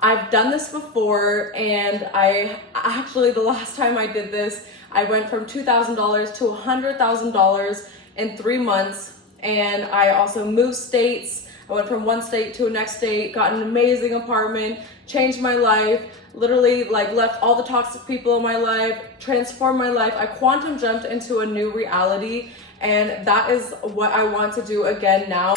I've done this before, and the last time I did this, I went from $2,000 to $100,000 in 3 months, and I also moved states. I went from one state to a next state, got an amazing apartment, changed my life, literally left all the toxic people in my life, transformed my life. I quantum jumped into a new reality, and that is what I want to do again now.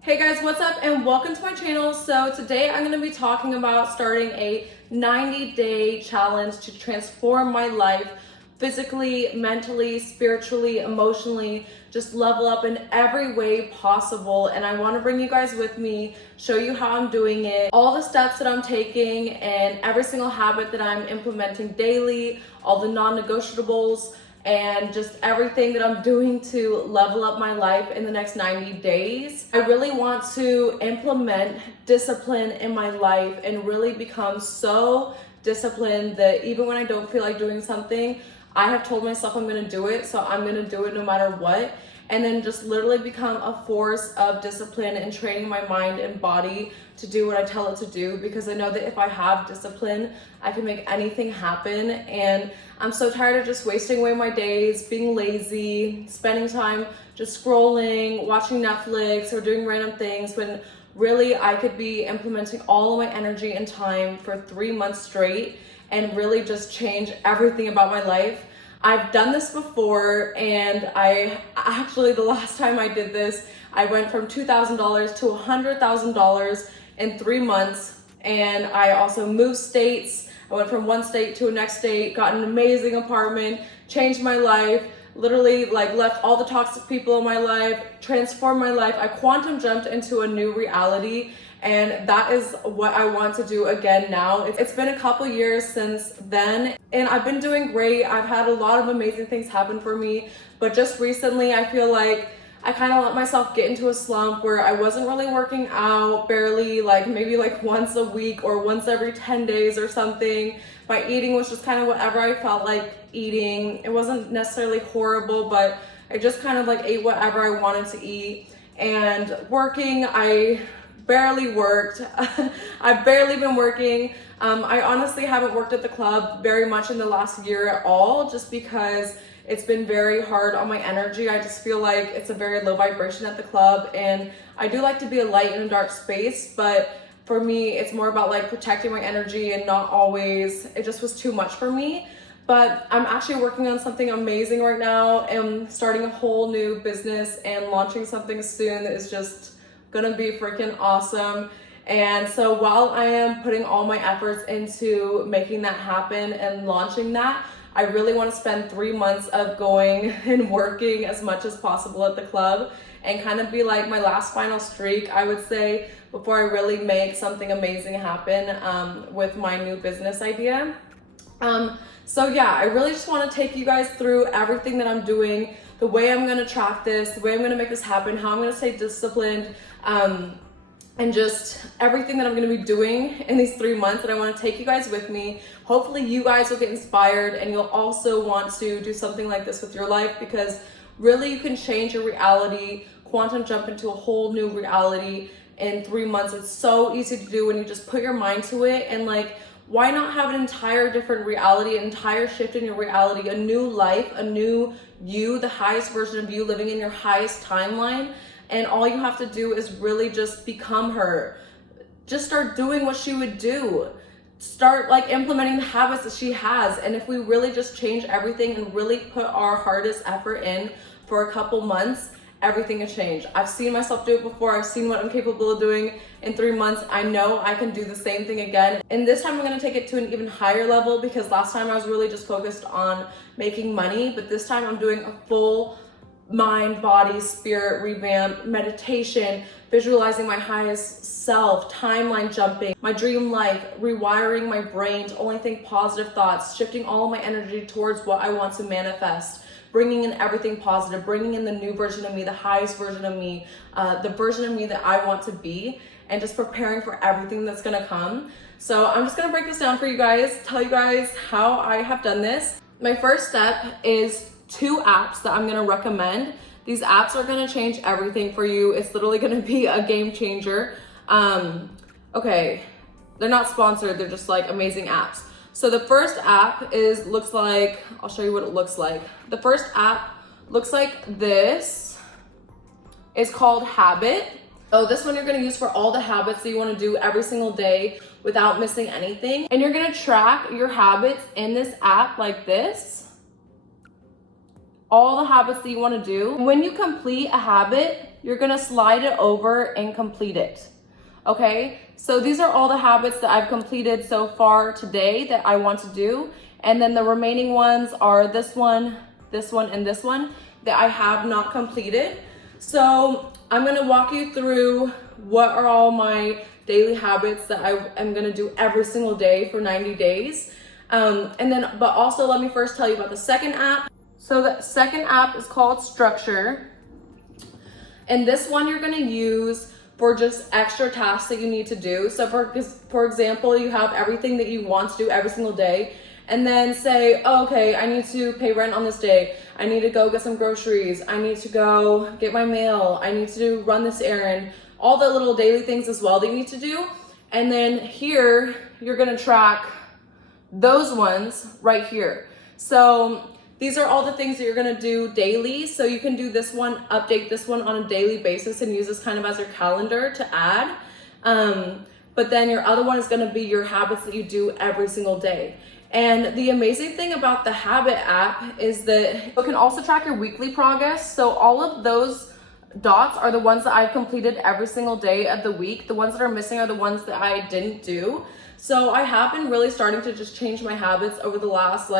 Hey guys, what's up and welcome to my channel. So today I'm going to be talking about starting a 90-day challenge to transform my life physically, mentally, spiritually, emotionally, just level up in every way possible. And I want to bring you guys with me, show you how I'm doing it, all the steps that I'm taking, and every single habit that I'm implementing daily, all the non-negotiables, and just everything that I'm doing to level up my life in the next 90 days. I really want to implement discipline in my life and really become so disciplined that even when I don't feel like doing something, I have told myself I'm gonna do it, so I'm gonna do it no matter what. And then just literally become a force of discipline and training my mind and body to do what I tell it to do, because I know that if I have discipline, I can make anything happen. And I'm so tired of just wasting away my days, being lazy, spending time just scrolling, watching Netflix, or doing random things, when really I could be implementing all of my energy and time for 3 months straight and really just change everything about my life. I've done this before, and the last time I did this, I went from $2,000 to $100,000 in 3 months, and I also moved states. I went from one state to a next state, got an amazing apartment, changed my life, literally left all the toxic people in my life, transformed my life. I quantum jumped into a new reality, and that is what I want to do again now. It's been a couple years since then, and I've been doing great. I've had a lot of amazing things happen for me, but just recently I feel like I kind of let myself get into a slump where I wasn't really working out, barely, maybe once a week or once every 10 days or something. My eating was just kind of whatever I felt like eating. It wasn't necessarily horrible, but I just kind of ate whatever I wanted to eat. And working, I barely worked. I've barely been working. I honestly haven't worked at the club very much in the last year at all, just because it's been very hard on my energy. I just feel like it's a very low vibration at the club, and I do like to be a light in a dark space, but for me, it's more about protecting my energy and not always, it just was too much for me. But I'm actually working on something amazing right now, and starting a whole new business and launching something soon that is just gonna be freaking awesome. And so while I am putting all my efforts into making that happen and launching that, I really want to spend 3 months of going and working as much as possible at the club, and kind of be my last final streak, I would say, before I really make something amazing happen with my new business idea. So yeah, I really just want to take you guys through everything that I'm doing, the way I'm going to track this, the way I'm going to make this happen, how I'm going to stay disciplined, and just everything that I'm going to be doing in these 3 months. And I want to take you guys with me. Hopefully you guys will get inspired, and you'll also want to do something like this with your life, because really you can change your reality, quantum jump into a whole new reality in 3 months. It's so easy to do when you just put your mind to it. And why not have an entire different reality, an entire shift in your reality, a new life, a new you, the highest version of you, living in your highest timeline. And all you have to do is really just become her. Just start doing what she would do. Start implementing the habits that she has. And if we really just change everything and really put our hardest effort in for a couple months, everything can change. I've seen myself do it before. I've seen what I'm capable of doing in 3 months. I know I can do the same thing again. And this time I'm gonna take it to an even higher level, because last time I was really just focused on making money, but this time I'm doing a full mind, body, spirit revamp, meditation, visualizing my highest self, timeline jumping, my dream life, rewiring my brain to only think positive thoughts, shifting all of my energy towards what I want to manifest, bringing in everything positive, bringing in the new version of me, the highest version of me, the version of me that I want to be, and just preparing for everything that's gonna come. So I'm just gonna break this down for you guys, tell you guys how I have done this. My first step is 2 apps that I'm gonna recommend These apps are gonna change everything for you. It's literally gonna be a game changer. Okay, they're not sponsored, they're just like amazing apps. So the first app looks like, I'll show you what it looks like. The first app looks like this. It's called Habit. Oh, this one you're gonna use for all the habits that you wanna do every single day without missing anything. And you're gonna track your habits in this app like this. All the habits that you wanna do. When you complete a habit, you're gonna slide it over and complete it. Okay, so these are all the habits that I've completed so far today that I want to do. And then the remaining ones are this one, and this one that I have not completed. So I'm gonna walk you through what are all my daily habits that I am gonna do every single day for 90 days. But also let me first tell you about the second app. So the second app is called Structure. And this one you're gonna use for just extra tasks that you need to do. So for example, you have everything that you want to do every single day, and then say, oh, okay, I need to pay rent on this day. I need to go get some groceries. I need to go get my mail. I need to run this errand. All the little daily things as well that you need to do. And then here, you're gonna track those ones right here. So these are all the things that you're gonna do daily. So you can do this one, update this one on a daily basis and use this kind of as your calendar to add. But then your other one is gonna be your habits that you do every single day. And the amazing thing about the Habit app is that you can also track your weekly progress. So all of those dots are the ones that I've completed every single day of the week. The ones that are missing are the ones that I didn't do. So I have been really starting to just change my habits over the last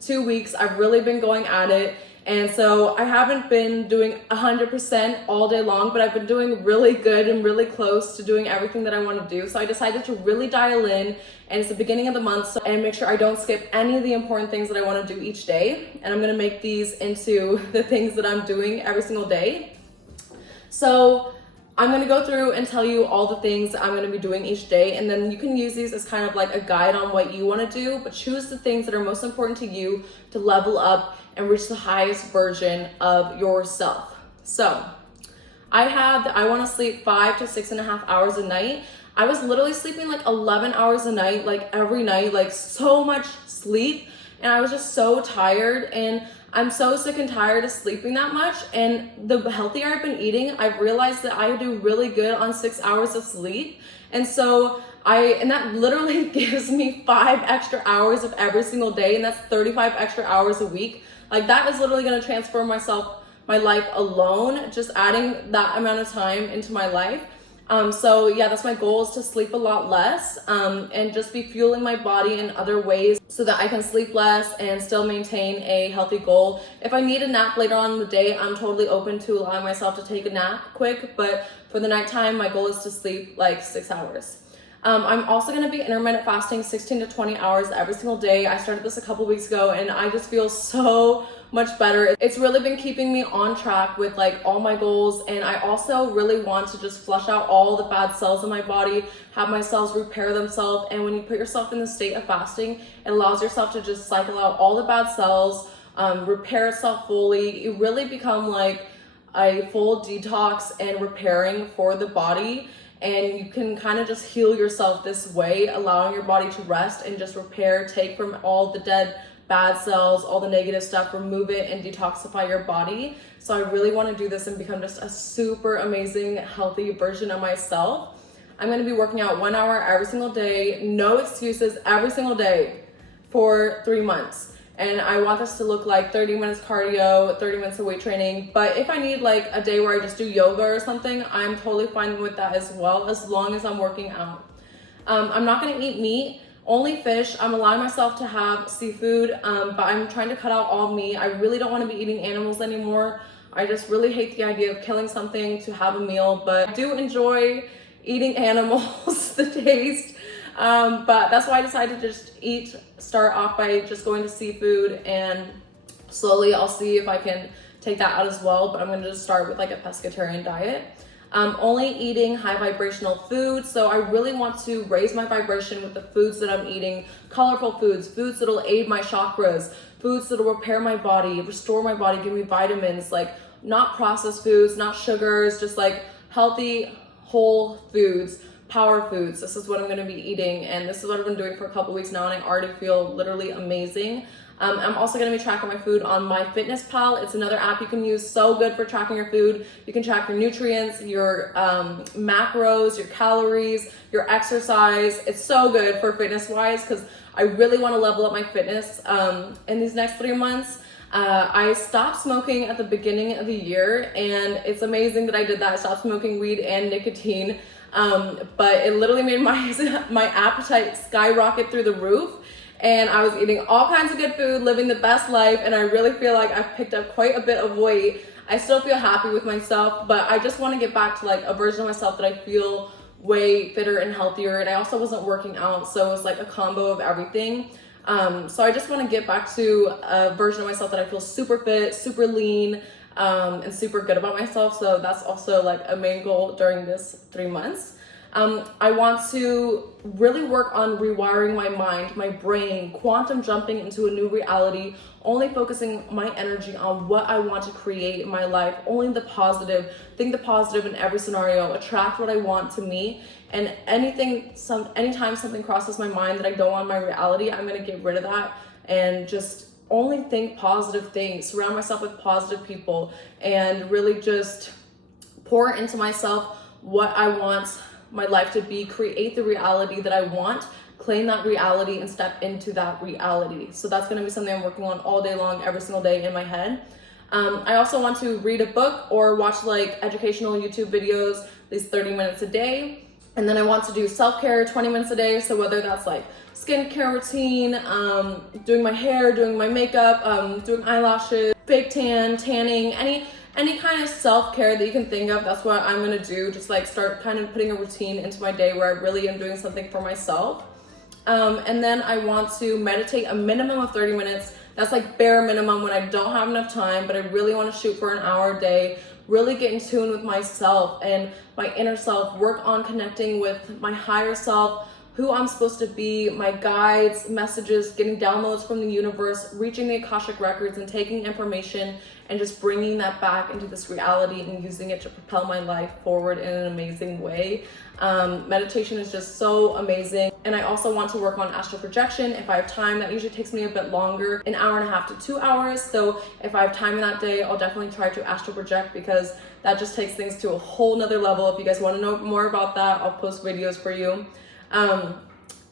2 weeks. I've really been going at it. And so I haven't been doing 100% all day long, but I've been doing really good and really close to doing everything that I want to do. So I decided to really dial in, and it's the beginning of the month, and make sure I don't skip any of the important things that I want to do each day. And I'm going to make these into the things that I'm doing every single day. So I'm going to go through and tell you all the things that I'm going to be doing each day, and then you can use these as kind of like a guide on what you want to do, but choose the things that are most important to you to level up and reach the highest version of yourself. So I want to sleep 5 to 6.5 hours a night. I was literally sleeping 11 hours a night, every night, so much sleep. And I was just so tired, and I'm so sick and tired of sleeping that much. And the healthier I've been eating, I've realized that I do really good on 6 hours of sleep. And so and that literally gives me 5 extra hours of every single day. And that's 35 extra hours a week. That is literally going to transform my life alone, just adding that amount of time into my life. So yeah, that's my goal, is to sleep a lot less, and just be fueling my body in other ways so that I can sleep less and still maintain a healthy goal. If I need a nap later on in the day, I'm totally open to allowing myself to take a nap quick, but for the nighttime, my goal is to sleep 6 hours. I'm also going to be intermittent fasting 16 to 20 hours every single day. I started this a couple weeks ago, and I just feel so much better. It's really been keeping me on track with all my goals, and I also really want to just flush out all the bad cells in my body, have my cells repair themselves. And when you put yourself in the state of fasting, it allows yourself to just cycle out all the bad cells, repair itself fully. You really become a full detox and repairing for the body. And you can kind of just heal yourself this way, allowing your body to rest and just repair, take from all the dead bad cells, all the negative stuff, remove it and detoxify your body. So I really want to do this and become just a super amazing, healthy version of myself. I'm going to be working out 1 hour every single day, no excuses, every single day for 3 months. And I want this to look like 30 minutes cardio, 30 minutes of weight training. But if I need a day where I just do yoga or something, I'm totally fine with that as well, as long as I'm working out. I'm not going to eat meat, only fish. I'm allowing myself to have seafood, but I'm trying to cut out all meat. I really don't want to be eating animals anymore. I just really hate the idea of killing something to have a meal, but I do enjoy eating animals, the taste. But that's why I decided to just start off by just going to seafood, and slowly I'll see if I can take that out as well. But I'm going to just start with a pescatarian diet. Only eating high vibrational foods. So I really want to raise my vibration with the foods that I'm eating, colorful foods, foods that'll aid my chakras, foods that'll repair my body, restore my body, give me vitamins, not processed foods, not sugars, just like healthy, whole foods, power foods. This is what I'm gonna be eating, and this is what I've been doing for a couple weeks now, and I already feel literally amazing. I'm also gonna be tracking my food on MyFitnessPal. It's another app you can use, so good for tracking your food. You can track your nutrients, your macros, your calories, your exercise. It's so good for fitness-wise because I really wanna level up my fitness in these next 3 months. I stopped smoking at the beginning of the year, and it's amazing that I did that. I stopped smoking weed and nicotine, but it literally made my appetite skyrocket through the roof. And I was eating all kinds of good food, living the best life, and I really feel like I've picked up quite a bit of weight. I still feel happy with myself, but I just want to get back to like a version of myself that I feel way fitter and healthier. And I also wasn't working out, so it was like a combo of everything. So I just want to get back to a version of myself that I feel super fit, super lean, and super good about myself. So that's also like a main goal during this 3 months. I want to really work on rewiring my mind, my brain, quantum jumping into a new reality, only focusing my energy on what I want to create in my life, only the positive, think the positive in every scenario, attract what I want to me, and anytime something crosses my mind that I don't want in my reality, I'm gonna get rid of that and just only think positive things, surround myself with positive people, and really just pour into myself what I want my life to be, create the reality that I want, claim that reality, and step into that reality. So that's gonna be something I'm working on all day long, every single day in my head. I also want to read a book or watch like educational YouTube videos, at least 30 minutes a day. And then I want to do self-care 20 minutes a day. So whether that's like skincare routine, doing my hair, doing my makeup, doing eyelashes, fake tanning, any kind of self-care that you can think of, that's what I'm gonna do. Just like start kind of putting a routine into my day where I really am doing something for myself. And then I want to meditate a minimum of 30 minutes. That's like bare minimum when I don't have enough time, but I really want to shoot for an hour a day, really get in tune with myself and my inner self, work on connecting with my higher self, who I'm supposed to be, my guides, messages, getting downloads from the universe, reaching the Akashic records and taking information and just bringing that back into this reality and using it to propel my life forward in an amazing way. Meditation is just so amazing. And I also want to work on astral projection. If I have time, that usually takes me a bit longer, an hour and a half to 2 hours. So if I have time in that day, I'll definitely try to astral project because that just takes things to a whole nother level. If you guys want to know more about that, I'll post videos for you.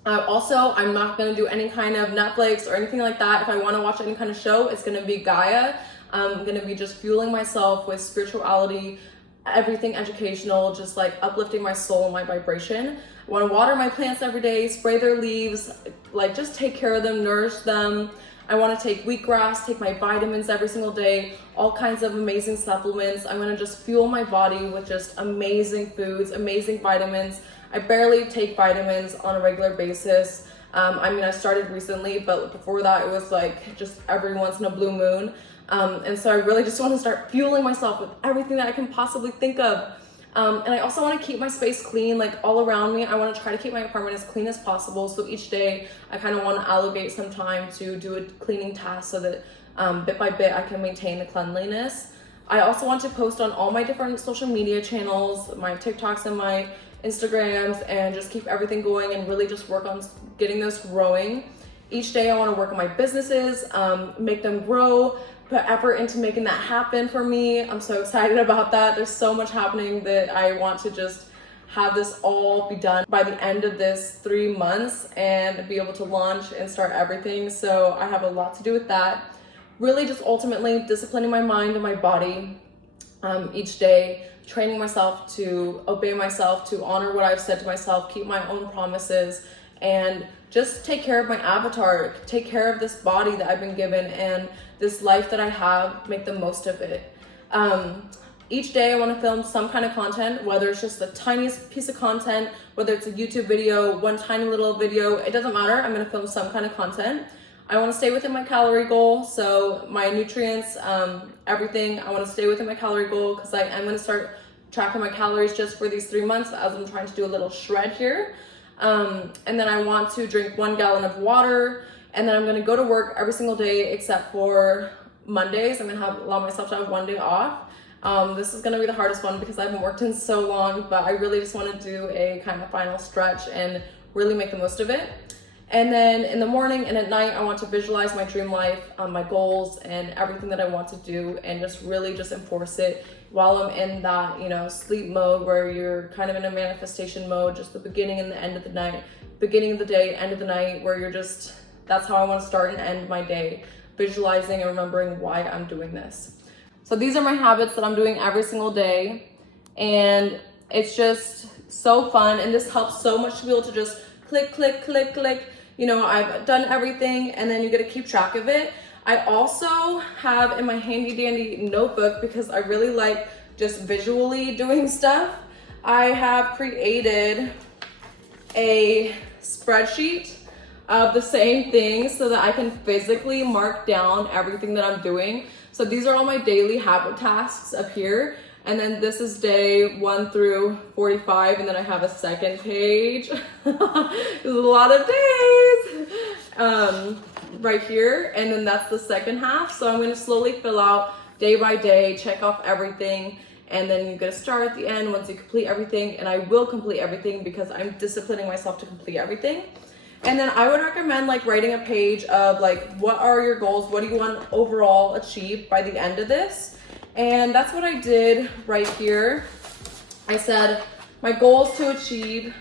Also, I'm not going to do any kind of Netflix or anything like that. If I want to watch any kind of show, it's going to be Gaia. I'm going to be just fueling myself with spirituality, everything educational, just like uplifting my soul and my vibration. I want to water my plants every day, spray their leaves, like just take care of them, nourish them. I want to take wheatgrass, take my vitamins every single day, all kinds of amazing supplements. I'm going to just fuel my body with just amazing foods, amazing vitamins. I barely take vitamins on a regular basis. I started recently, but before that it was like just every once in a blue moon. And so I really just want to start fueling myself with everything that I can possibly think of. And I also want to keep my space clean, like all around me. I want to try to keep my apartment as clean as possible. So each day I kind of want to allocate some time to do a cleaning task so that bit by bit I can maintain the cleanliness. I also want to post on all my different social media channels, my TikToks and my Instagrams, and just keep everything going and really just work on getting this growing. Each day I want to work on my businesses, make them grow, put effort into making that happen for me. I'm so excited about that. There's so much happening that I want to just have this all be done by the end of this 3 months and be able to launch and start everything. So I have a lot to do with that. Really just ultimately disciplining my mind and my body each day, training myself to obey myself, to honor what I've said to myself, keep my own promises, and just take care of my avatar, take care of this body that I've been given and this life that I have, make the most of it. Each day I want to film some kind of content, whether it's just the tiniest piece of content, whether it's a YouTube video, one tiny little video, it doesn't matter. I'm going to film some kind of content. I want to stay within my calorie goal, so my nutrients, everything, I want to stay within my calorie goal because I'm going to start tracking my calories just for these 3 months as I'm trying to do a little shred here. And then I want to drink 1 gallon of water, and then I'm going to go to work every single day except for Mondays. I'm going to allow myself to have 1 day off. This is gonna be the hardest one because I haven't worked in so long, but I really just wanna do a kind of final stretch and really make the most of it. And then in the morning and at night, I want to visualize my dream life, my goals and everything that I want to do, and just really just enforce it while I'm in that, sleep mode where you're kind of in a manifestation mode, just the beginning and the end of the night, beginning of the day, end of the night, where that's how I want to start and end my day, visualizing and remembering why I'm doing this. So these are my habits that I'm doing every single day, and it's just so fun, and this helps so much to be able to just click, click, click, click. I've done everything, and then you get to keep track of it. I also have in my handy dandy notebook, because I really like just visually doing stuff, I have created a spreadsheet of the same thing so that I can physically mark down everything that I'm doing. So these are all my daily habit tasks up here. And then this is day 1 through 45. And then I have a second page. There's a lot of days right here. And then that's the second half. So I'm going to slowly fill out day by day, check off everything. And then you get a star at the end once you complete everything. And I will complete everything because I'm disciplining myself to complete everything. And then I would recommend writing a page of what are your goals? What do you want to overall achieve by the end of this? And that's what I did right here. I said my goals to achieve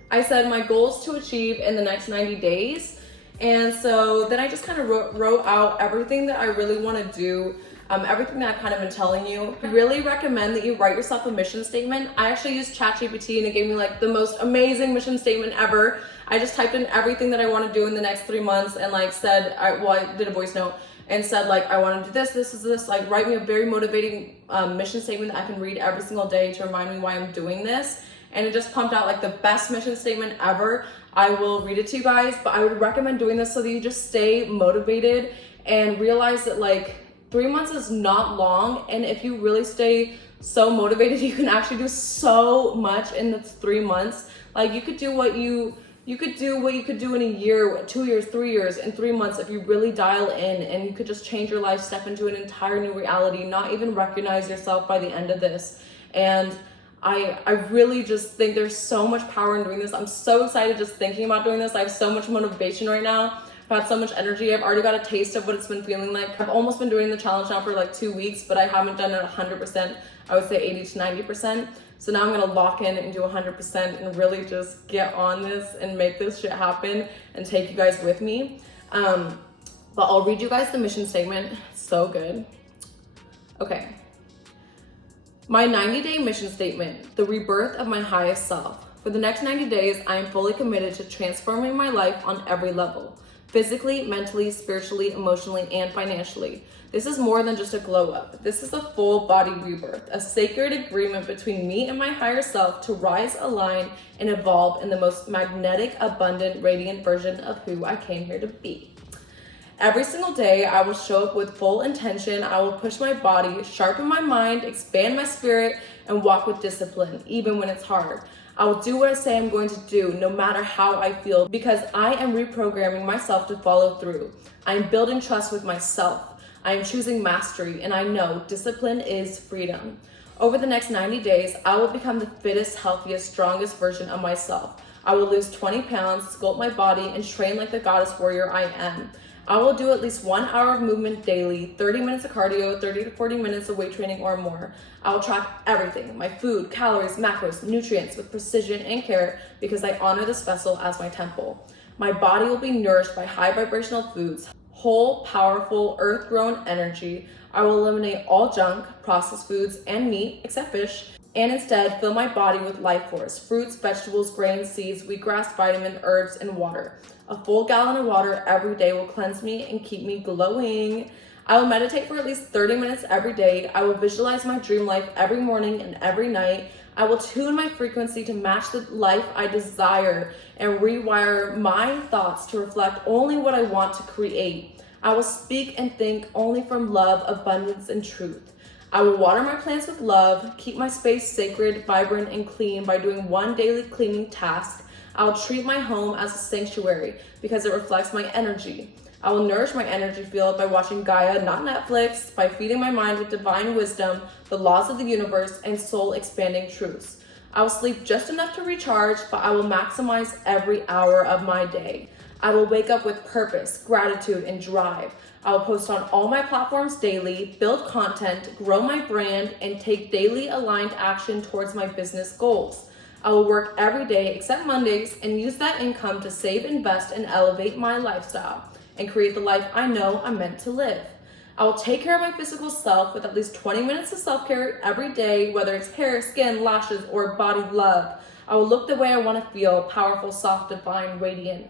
in the next 90 days. And so then I just kind of wrote out everything that I really want to do. Everything that I've kind of been telling you. I really recommend that you write yourself a mission statement. I actually used ChatGPT and it gave me the most amazing mission statement ever. I just typed in everything that I want to do in the next 3 months and said, I did a voice note and said I want to do this, write me a very motivating mission statement that I can read every single day to remind me why I'm doing this. And it just pumped out the best mission statement ever. I will read it to you guys, but I would recommend doing this so that you just stay motivated and realize that 3 months is not long, and if you really stay so motivated, you can actually do so much in the 3 months. You could do what you could do in a year, 2 years, 3 years, in 3 months if you really dial in, and you could just change your life, step into an entire new reality, not even recognize yourself by the end of this. And I really just think there's so much power in doing this. I'm so excited just thinking about doing this. I have so much motivation right now. I've had so much energy. I've already got a taste of what it's been feeling like. I've almost been doing the challenge now for 2 weeks, but I haven't done it 100%. I would say 80 to 90%. So now I'm gonna lock in and do 100% and really just get on this and make this shit happen and take you guys with me. But I'll read you guys the mission statement. It's so good. Okay. My 90-day mission statement, the rebirth of my highest self. For the next 90 days, I am fully committed to transforming my life on every level. Physically, mentally, spiritually, emotionally, and financially. This is more than just a glow up. This is a full body rebirth, a sacred agreement between me and my higher self to rise, align, and evolve in the most magnetic, abundant, radiant version of who I came here to be. Every single day, I will show up with full intention. I will push my body, sharpen my mind, expand my spirit, and walk with discipline, even when it's hard. I will do what I say I'm going to do, no matter how I feel, because I am reprogramming myself to follow through. I am building trust with myself. I am choosing mastery, and I know discipline is freedom. Over the next 90 days, I will become the fittest, healthiest, strongest version of myself. I will lose 20 pounds, sculpt my body, and train like the goddess warrior I am. I will do at least 1 hour of movement daily, 30 minutes of cardio, 30 to 40 minutes of weight training or more. I will track everything, my food, calories, macros, nutrients with precision and care because I honor this vessel as my temple. My body will be nourished by high vibrational foods, whole, powerful, earth-grown energy. I will eliminate all junk, processed foods, and meat, except fish, and instead fill my body with life force, fruits, vegetables, grains, seeds, wheatgrass, vitamin, herbs, and water. A full gallon of water every day will cleanse me and keep me glowing. I will meditate for at least 30 minutes every day. I will visualize my dream life every morning and every night. I will tune my frequency to match the life I desire and rewire my thoughts to reflect only what I want to create. I will speak and think only from love, abundance, and truth. I will water my plants with love, keep my space sacred, vibrant, and clean by doing 1 daily cleaning task. I'll treat my home as a sanctuary because it reflects my energy. I will nourish my energy field by watching Gaia, not Netflix, by feeding my mind with divine wisdom, the laws of the universe, and soul expanding truths. I will sleep just enough to recharge, but I will maximize every hour of my day. I will wake up with purpose, gratitude, and drive. I will post on all my platforms daily, build content, grow my brand, and take daily aligned action towards my business goals. I will work every day except Mondays and use that income to save, invest, and elevate my lifestyle and create the life I know I'm meant to live. I will take care of my physical self with at least 20 minutes of self-care every day, whether it's hair, skin, lashes, or body love. I will look the way I want to feel, powerful, soft, divine, radiant.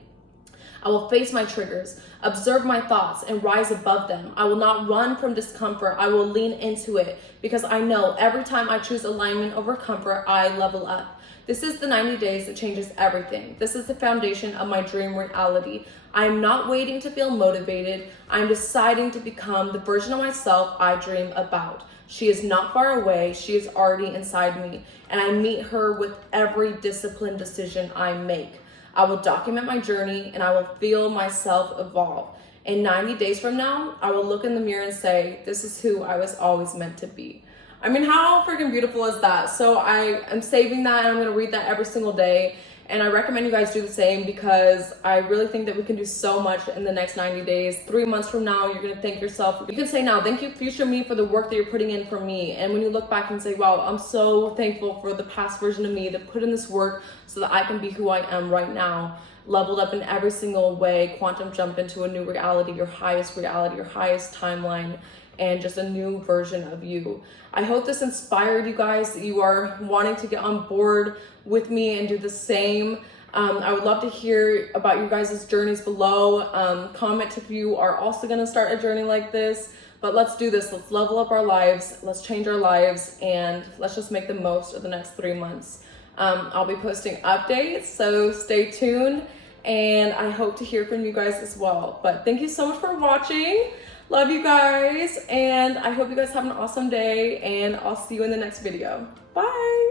I will face my triggers, observe my thoughts, and rise above them. I will not run from discomfort. I will lean into it because I know every time I choose alignment over comfort, I level up. This is the 90 days that changes everything. This is the foundation of my dream reality. I am not waiting to feel motivated. I am deciding to become the version of myself I dream about. She is not far away. She is already inside me, and I meet her with every disciplined decision I make. I will document my journey and I will feel myself evolve. In 90 days from now, I will look in the mirror and say, this is who I was always meant to be. I mean, how freaking beautiful is that? So I am saving that and I'm gonna read that every single day. And I recommend you guys do the same because I really think that we can do so much in the next 90 days. 3 months from now, you're gonna thank yourself. You can say now, thank you future me for the work that you're putting in for me. And when you look back and say, wow, I'm so thankful for the past version of me that put in this work so that I can be who I am right now, leveled up in every single way, quantum jump into a new reality, your highest timeline, and just a new version of you. I hope this inspired you guys, that you are wanting to get on board with me and do the same. I would love to hear about you guys' journeys below. Comment if you are also gonna start a journey like this. But let's do this. Let's level up our lives. Let's change our lives. And let's just make the most of the next 3 months. I'll be posting updates, so stay tuned. And I hope to hear from you guys as well. But thank you so much for watching. Love you guys. And I hope you guys have an awesome day. And I'll see you in the next video. Bye.